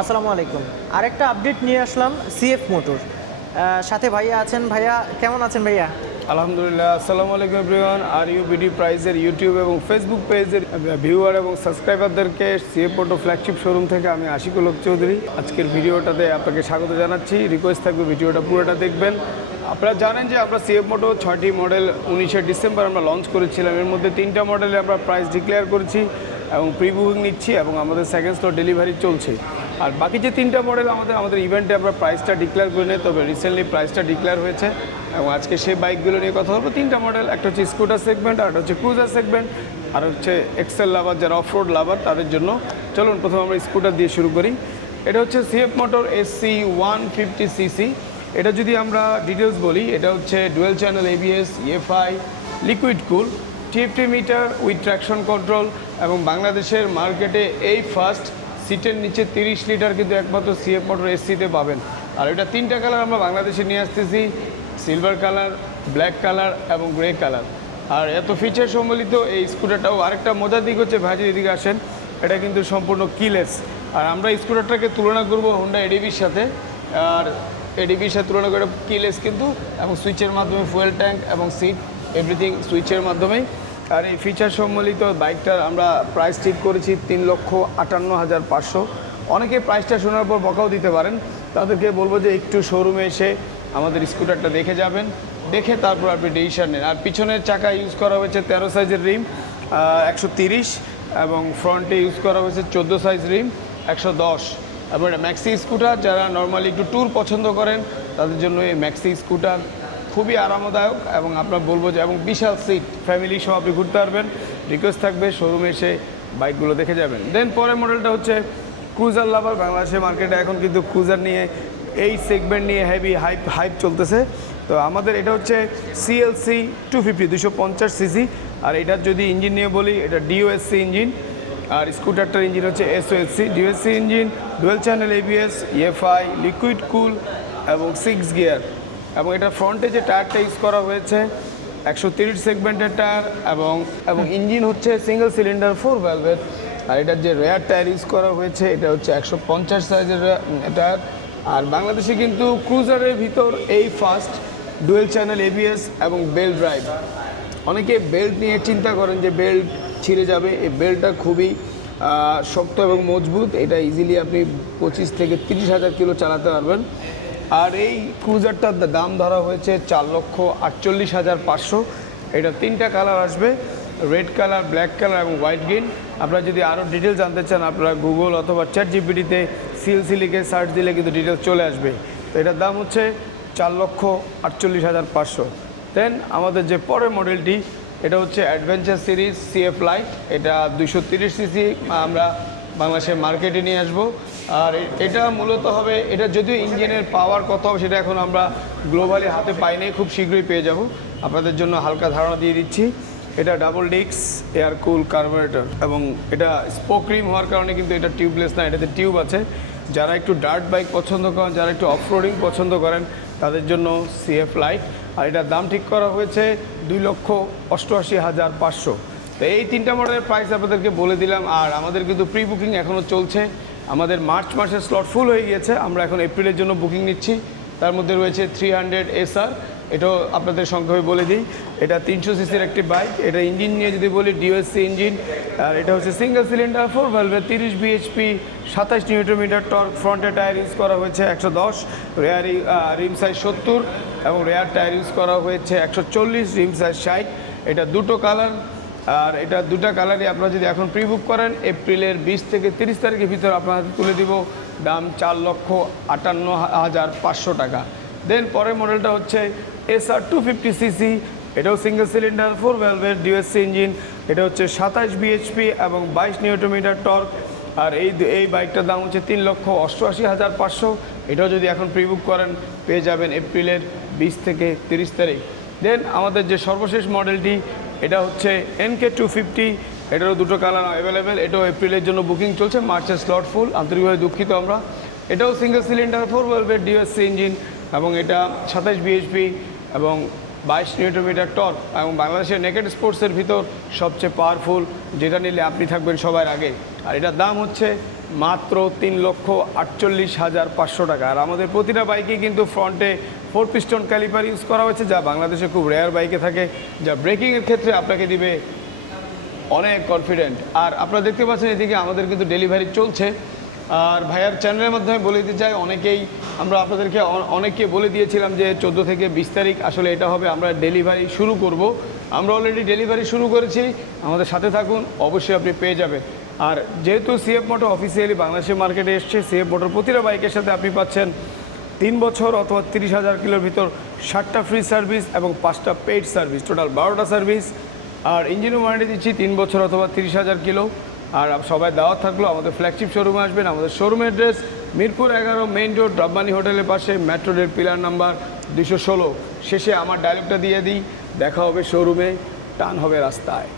আসসালামু আলাইকুম। আরেকটা আপডেট নিয়ে আসলাম সিএফ মোটর। সাথে ভাইয়া আছেন। ভাইয়া কেমন আছেন ভাইয়া? আলহামদুলিল্লাহ। আসসালামু আলাইকুম এভরিওয়ান। আর বিডি প্রাইজের ইউটিউব এবং ফেসবুক পেজের ভিউয়ার এবং সাবস্ক্রাইবারদেরকে সিএফ মোটর ফ্ল্যাগশিপ শোরুম থেকে আমি আশিকুল হক চৌধুরী আজকের ভিডিওটাতে আপনাকে স্বাগত জানাচ্ছি। রিকোয়েস্ট থাকবে ভিডিওটা পুরোটা দেখবেন। আপনারা জানেন যে আমরা সিএফ মোটর 6টি মডেল 19শে ডিসেম্বর আমরা লঞ্চ করেছিলাম। এর মধ্যে 3টা মডেলে আমরা প্রাইস ডিক্লেয়ার করেছি এবং প্রি বুকিং নিচ্ছি এবং আমাদের সেকেন্ড স্লট ডেলিভারি চলছে। আর বাকি যে 3টা মডেল আমাদের ইভেন্টে আমরা প্রাইসটা ডিক্লেয়ার করে নিই, তবে রিসেন্টলি প্রাইসটা ডিক্লেয়ার হয়েছে এবং আজকে সেই বাইকগুলো নিয়ে কথা বলবো। 3টা মডেল, একটা হচ্ছে স্কুটার সেগমেন্ট, আর হচ্ছে ক্রুজার সেগমেন্ট, আর হচ্ছে এক্সেল লাভার যারা অফ রোড লাভার তাদের জন্য। চলুন প্রথমে আমরা স্কুটার দিয়ে শুরু করি। এটা হচ্ছে সিএফ মোটর SC 150cc। এটা যদি আমরা ডিটেলস বলি, এটা হচ্ছে dual channel ABS, EFI, liquid cool, TFT meter with traction control এবং বাংলাদেশের মার্কেটে এই ফার্স্ট সিটের নিচে 30 লিটার কিন্তু একমাত্র সিএফ মোটর SC-তে পাবেন। আর এটা 3টা কালার আমরা বাংলাদেশে নিয়ে আসতেছি, সিলভার কালার, ব্ল্যাক কালার এবং গ্রে কালার। আর এত ফিচার সম্বলিত এই স্কুটারটাও আরেকটা মজার দিক হচ্ছে, ভাই যদি এদিকে আসেন, এটা কিন্তু সম্পূর্ণ কিলেস। আর আমরা স্কুটারটাকে তুলনা করব হোন্ডা এডিবির সাথে। আর এডিবির সাথে তুলনা করে কিলেস কিন্তু, এবং সুইচের মাধ্যমে ফুয়েল ট্যাঙ্ক এবং সিট এভরিথিং সুইচের মাধ্যমেই। আর এই ফিচার সম্বলিত বাইকটার আমরা প্রাইস ঠিক করেছি 3,58,500। অনেকে প্রাইসটা শোনার পর বকাও দিতে পারেন, তাদেরকে বলবো যে একটু শোরুমে এসে আমাদের স্কুটারটা দেখে যাবেন, দেখে তারপর আপনি ডিসিশন নেন। আর পিছনের চাকা ইউজ করা হয়েছে 13 সাইজের রিম 130, এবং ফ্রন্টে ইউজ করা হয়েছে 14 সাইজ রিম 110। এবং এটা ম্যাক্সি স্কুটার, যারা নর্মালি একটু ট্যুর পছন্দ করেন তাদের জন্য এই ম্যাক্সি স্কুটার খুবই আরামদায়ক। এবং আপনার বলবো যে এবং বিশাল সিট, ফ্যামিলি সহ আপনি ঘুরতে পারবেন। রিকোয়েস্ট থাকবে শোরুমে এসে বাইকগুলো দেখে যাবেন। দেন পরের মডেলটা হচ্ছে ক্রুজার লাভার। বাংলাদেশের মার্কেটে এখন কিন্তু ক্রুজার নিয়ে, এই সেগমেন্ট নিয়ে হেভি হাইপ চলতেছে। তো আমাদের এটা হচ্ছে CLC 250 250cc। আর এটার যদি ইঞ্জিন নিয়ে বলি, এটা DOSC ইঞ্জিন। আর স্কুটারটার ইঞ্জিন হচ্ছে SOSC। DOSC engine, dual channel ABS, EFI, liquid কুল এবং 6 গিয়ার। এবং এটা ফ্রন্টে যে টায়ারটা ইউজ করা হয়েছে 130 সেগমেন্টের টায়ার, এবং ইঞ্জিন হচ্ছে সিঙ্গেল সিলিন্ডার 4 ভ্যালভের। আর এটার যে রেয়ার টায়ার ইউজ করা হয়েছে এটা হচ্ছে 150 সাইজের টায়ার। আর বাংলাদেশে কিন্তু ক্রুজারের ভিতর এই ফার্স্ট ডুয়েল চ্যানেল ABS এবং বেল্ট ড্রাইভ। অনেকে বেল্ট নিয়ে চিন্তা করেন যে বেল্ট ছিঁড়ে যাবে। এই বেল্টটা খুবই শক্ত এবং মজবুত। এটা ইজিলি আপনি 25 থেকে 30,000 কিলো চালাতে পারবেন। আর এই ক্রুজারটার দাম ধরা হয়েছে 4,48,500। এটা 3টা কালার আসবে, রেড কালার, ব্ল্যাক কালার এবং হোয়াইট গ্রিন। আপনারা যদি আরও ডিটেলস জানতে চান, আপনারা গুগল অথবা ChatGPT-তে CLC লিখে সার্চ দিলে কিন্তু ডিটেলস চলে আসবে। তো এটার দাম হচ্ছে 4,48,500। দেন আমাদের যে পরের মডেলটি, এটা হচ্ছে অ্যাডভেঞ্চার সিরিজ CF লাইট। এটা 230cc আমরা বাংলাদেশের মার্কেটে নিয়ে আসবো। আর এটা মূলত হবে, এটা যদিও ইঞ্জিনের পাওয়ার কত হবে সেটা এখন আমরা গ্লোবালি হাতে পাইনি, খুব শীঘ্রই পেয়ে যাব। আপনাদের জন্য হালকা ধারণা দিয়ে দিচ্ছি। এটা ডাবল ডিস্ক এয়ার কুল কার্বোরেটর, এবং এটা স্পোক রিম হওয়ার কারণে কিন্তু এটা টিউবলেস না, এটাতে টিউব আছে। যারা একটু ডার্ট বাইক পছন্দ করেন, যারা একটু অফরোডিং পছন্দ করেন তাদের জন্য CF লাইট। আর এটার দাম ঠিক করা হয়েছে 2,88,500। তো এই 3টা মডেলের প্রাইস আপনাদেরকে বলে দিলাম। আর আমাদের কিন্তু প্রি বুকিং এখনও চলছে। আমাদের মার্চ মাসের স্লট ফুল হয়ে গিয়েছে, আমরা এখন এপ্রিলের জন্য বুকিং নিচ্ছি। তার মধ্যে রয়েছে 300 SR, এটাও আপনাদের সংক্ষেপে বলে দিই। এটা 300cc-র একটি বাইক। এটা ইঞ্জিন নিয়ে যদি বলি, DOSC ইঞ্জিন। আর এটা হচ্ছে single cylinder 4 ভ্যালভের, 30 bhp, 27 Newton torque. ফ্রন্টে টায়ার ইউজ করা হয়েছে 110, রেয়ার রিম সাইজ 70 এবং রেয়ার টায়ার ইউজ করা হয়েছে 140, রিম সাইজ 60। এটা 2টো কালার। আর এটা 2টা কালারই আপনারা যদি এখন প্রি বুক করেন, এপ্রিলের 20 থেকে 30 তারিখের ভিতরে আপনাদের তুলে দিব। দাম 4,58,500 টাকা। দেন পরের মডেলটা হচ্ছে SR 250cc। এটাও সিঙ্গেল সিলিন্ডার 4 ভ্যালভের, DOSC ইঞ্জিন। এটা হচ্ছে 27 bhp এবং 22 নিউটন টর্ক। আর এই বাইকটার দাম হচ্ছে 3,88,500। এটাও যদি এখন প্রি বুক করেন পেয়ে যাবেন এপ্রিলের 20 থেকে 30 তারিখ। দেন আমাদের যে সর্বশেষ মডেলটি, এটা হচ্ছে NK 250। এটারও 2টো কালার অ্যাভেলেবেল। এটাও এপ্রিলের জন্য বুকিং চলছে, মার্চের স্লট ফুল, আন্তরিকভাবে দুঃখিত আমরা। এটাও সিঙ্গেল সিলিন্ডার 4 ভ্যালভের, DOSC ইঞ্জিন এবং এটা 27 bhp এবং 22 নিউটন টর্ক, এবং বাংলাদেশের নেকেড স্পোর্টসের ভিতর সবচেয়ে পাওয়ারফুল, যেটা নিলে আপনি থাকবেন সবার আগে। আর এটার দাম হচ্ছে মাত্র 3,48,500 টাকা। আর আমাদের প্রতিটা বাইকে কিন্তু ফ্রন্টে 4 পিস্টন ক্যালিপার ইউজ করা হয়েছে, যা বাংলাদেশে খুব রেয়ার বাইকে থাকে, যা ব্রেকিংয়ের ক্ষেত্রে আপনাকে দিবে অনেক কনফিডেন্ট। আর আপনারা দেখতে পাচ্ছেন এদিকে আমাদের কিন্তু ডেলিভারি চলছে। আর ভাইয়ার চ্যানেলের মাধ্যমে বলে দিতে চাই, আমরা আপনাদেরকে অনেককে বলে দিয়েছিলাম যে 14 থেকে 20 তারিখ আসলে এটা হবে, আমরা ডেলিভারি শুরু করব। আমরা অলরেডি ডেলিভারি শুরু করেছি, আমাদের সাথে থাকুন, অবশ্যই আপনি পেয়ে যাবেন। আর যেহেতু সিএফ মোটর অফিসিয়ালি বাংলাদেশের মার্কেটে এসছে, সিএফ মোটর প্রতিটা বাইকের সাথে আপনি পাচ্ছেন 3 বছর অথবা 30,000 কিলোর ভিতর 60টা ফ্রি সার্ভিস এবং 5টা পেইড সার্ভিস, টোটাল 12টা সার্ভিস। আর ইঞ্জিনও ওয়ারেন্টি দিচ্ছি 3 বছর অথবা 30,000 কিলো। আর সবাই দাওয়াত থাকলো, আমাদের ফ্ল্যাগশিপ শোরুমে আসবেন। আমাদের showroom address Mirpur 11 main road, Rabbani হোটেলের পাশে, মেট্রো রেল পিলার নাম্বার 216। শেষে আমার ডায়লগটা দিয়ে দিই, দেখা হবে শোরুমে, টান হবে রাস্তায়।